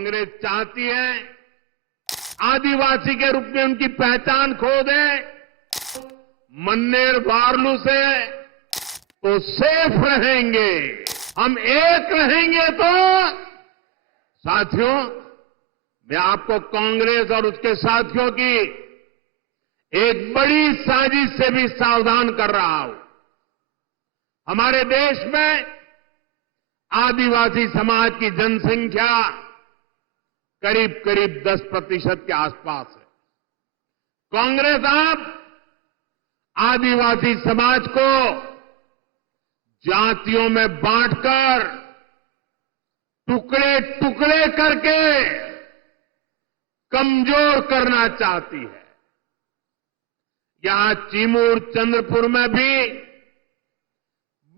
कांग्रेस चाहती है आदिवासी के रूप में उनकी पहचान खो दे। मन्नेर वार्लू से तो सेफ रहेंगे, हम एक रहेंगे। तो साथियों, मैं आपको कांग्रेस और उसके साथियों की एक बड़ी साजिश से भी सावधान कर रहा हूं। हमारे देश में आदिवासी समाज की जनसंख्या करीब करीब 10% के आसपास है। कांग्रेस अब आदिवासी समाज को जातियों में बांटकर टुकड़े टुकड़े करके कमजोर करना चाहती है। यहां चिमूर चंद्रपुर में भी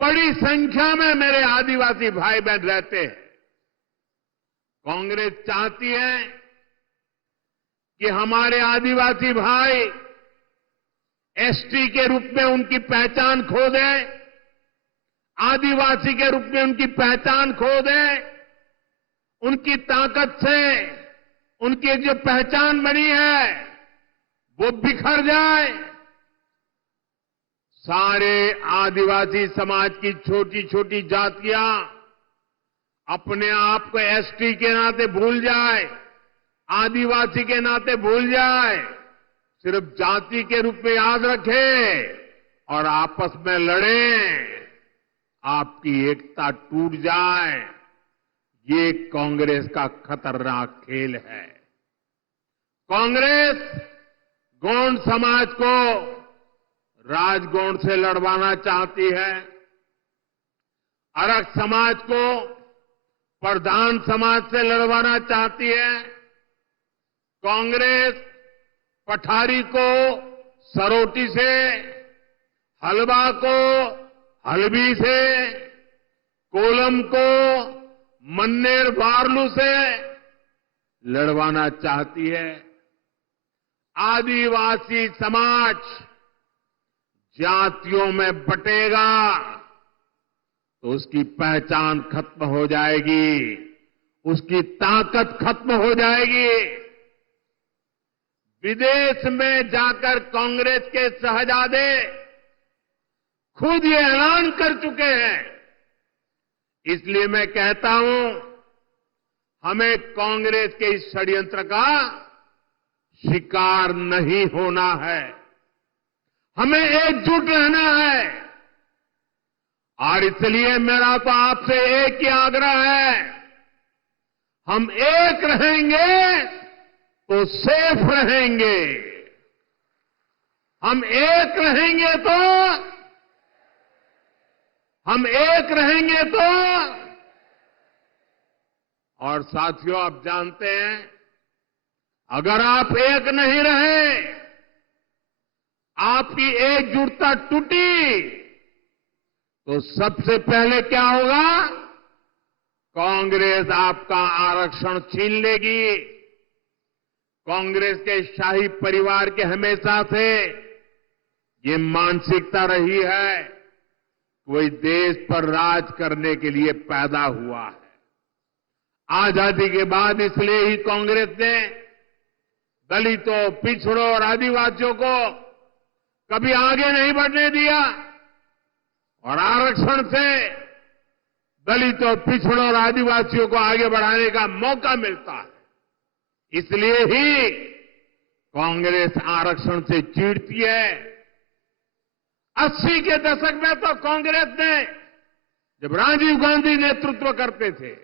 बड़ी संख्या में मेरे आदिवासी भाई बहन रहते हैं। कांग्रेस चाहती है कि हमारे आदिवासी भाई एसटी के रूप में उनकी पहचान खो दें, आदिवासी के रूप में उनकी पहचान खो दें। उनकी ताकत से उनकी एक जो पहचान बनी है वो बिखर जाए। सारे आदिवासी समाज की छोटी छोटी जातियां अपने आप को एसटी के नाते भूल जाए, आदिवासी के नाते भूल जाए, सिर्फ जाति के रूप में याद रखे और आपस में लड़ें, आपकी एकता टूट जाए। ये कांग्रेस का खतरनाक खेल है। कांग्रेस गौंड समाज को राजगौंड से लड़वाना चाहती है, अरग समाज को प्रधान समाज से लड़वाना चाहती है। कांग्रेस पठारी को सरोटी से, हलवा को हलबी से, कोलम को मन्नेर वार्लू से लड़वाना चाहती है। आदिवासी समाज जातियों में बटेगा तो उसकी पहचान खत्म हो जाएगी, उसकी ताकत खत्म हो जाएगी। विदेश में जाकर कांग्रेस के शहजादे खुद ये ऐलान कर चुके हैं। इसलिए मैं कहता हूं, हमें कांग्रेस के इस षड्यंत्र का शिकार नहीं होना है, हमें एकजुट रहना है। और इसलिए मेरा तो आपसे एक ही आग्रह है, हम एक रहेंगे तो सेफ रहेंगे, हम एक रहेंगे तो और साथियों, आप जानते हैं, अगर आप एक नहीं रहे, आपकी एकजुटता टूटी, तो सबसे पहले क्या होगा? कांग्रेस आपका आरक्षण छीन लेगी। कांग्रेस के शाही परिवार के हमेशा से ये मानसिकता रही है, कोई देश पर राज करने के लिए पैदा हुआ है। आजादी के बाद इसलिए ही कांग्रेस ने दलितों, पिछड़ों और आदिवासियों को कभी आगे नहीं बढ़ने दिया और आरक्षण से दलितों, पिछड़ों और आदिवासियों को आगे बढ़ाने का मौका मिलता है। इसलिए ही कांग्रेस आरक्षण से चिढ़ती है। 80 के दशक में तो कांग्रेस ने, जब राजीव गांधी नेतृत्व करते थे,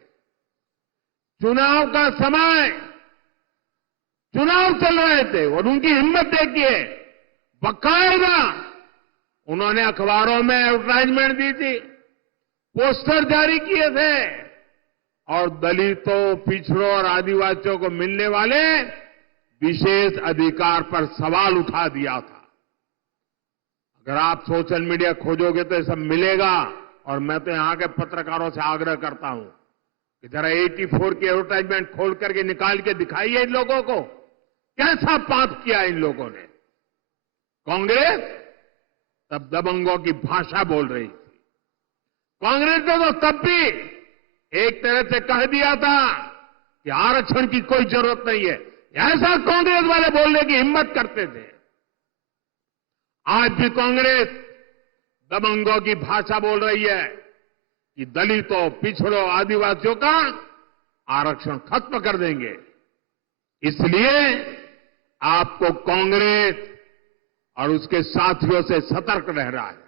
चुनाव का समय, चुनाव चल रहे थे और उनकी हिम्मत देखिए, बाकायदा उन्होंने अखबारों में एडवर्टाइजमेंट दी थी, पोस्टर जारी किए थे और दलितों, पिछड़ों और आदिवासियों को मिलने वाले विशेष अधिकार पर सवाल उठा दिया था। अगर आप सोशल मीडिया खोजोगे तो ये सब मिलेगा। और मैं तो यहां के पत्रकारों से आग्रह करता हूं कि जरा 84 की एडवर्टाइजमेंट खोल करके निकाल के दिखाइए इन लोगों को, कैसा पाप किया इन लोगों ने। कांग्रेस तब दबंगों की भाषा बोल रही थी। कांग्रेस ने तो तब भी एक तरह से कह दिया था कि आरक्षण की कोई जरूरत नहीं है, ऐसा कांग्रेस वाले बोलने की हिम्मत करते थे। आज भी कांग्रेस दबंगों की भाषा बोल रही है कि दलितों, पिछड़ों, आदिवासियों का आरक्षण खत्म कर देंगे। इसलिए आपको कांग्रेस और उसके साथियों से सतर्क रहना है।